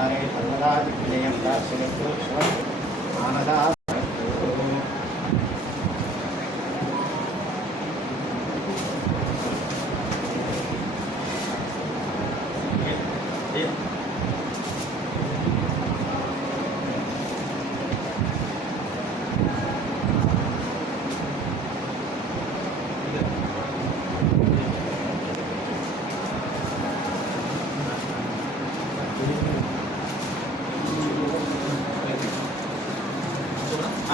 ज दर्शयूं श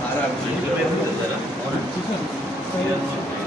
사람이 이거 는면되잖